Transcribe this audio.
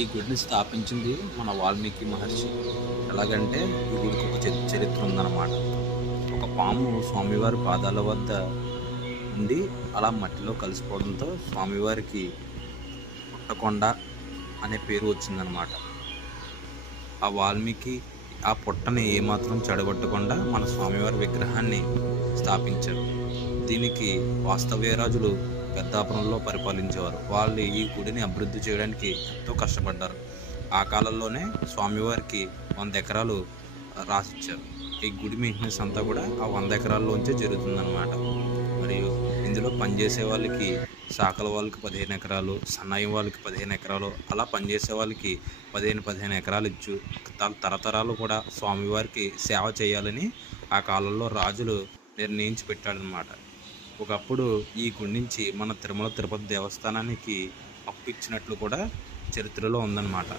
ఈ గుడిని స్థాపించింది మన వాల్మీకి మహర్షి. ఎలాగంటే ఈ గుడికి ఒక చరిత్ర ఉందన్నమాట. ఒక పాము స్వామివారి పాదాల వద్ద ఉండి అలా మట్టిలో కలిసిపోవడంతో స్వామివారికి పుట్టకొండ అనే పేరు వచ్చిందనమాట. ఆ వాల్మీకి ఆ పుట్టని ఏమాత్రం చెడగొట్టకుండా మన స్వామివారి విగ్రహాన్ని స్థాపించారు. దీనికి వాస్తవ్యరాజులు పెద్దాపురంలో పరిపాలించేవారు. వాళ్ళు ఈ గుడిని అభివృద్ధి చేయడానికి ఎంతో కష్టపడ్డారు. ఆ కాలంలోనే స్వామివారికి 100 ఎకరాలు రాసిచ్చారు. ఈ గుడి మెయింటెనెన్స్ అంతా కూడా ఆ 100 ఎకరాల్లోంచే జరుగుతుందన్నమాట. మరియు ఇందులో పనిచేసే వాళ్ళకి శాఖల వాళ్ళకి 15 ఎకరాలు, సన్నాయి వాళ్ళకి 15 ఎకరాలు, అలా పనిచేసే వాళ్ళకి 15 ఎకరాలు ఇచ్చు తరతరాలు కూడా స్వామివారికి సేవ చేయాలని ఆ కాలంలో రాజులు నిర్ణయించి పెట్టాడనమాట. ఒకప్పుడు ఈ గుడి నుంచి మన తిరుమల తిరుపతి దేవస్థానానికి అప్పు ఇచ్చినట్లు కూడా చరిత్రలో ఉందన్నమాట.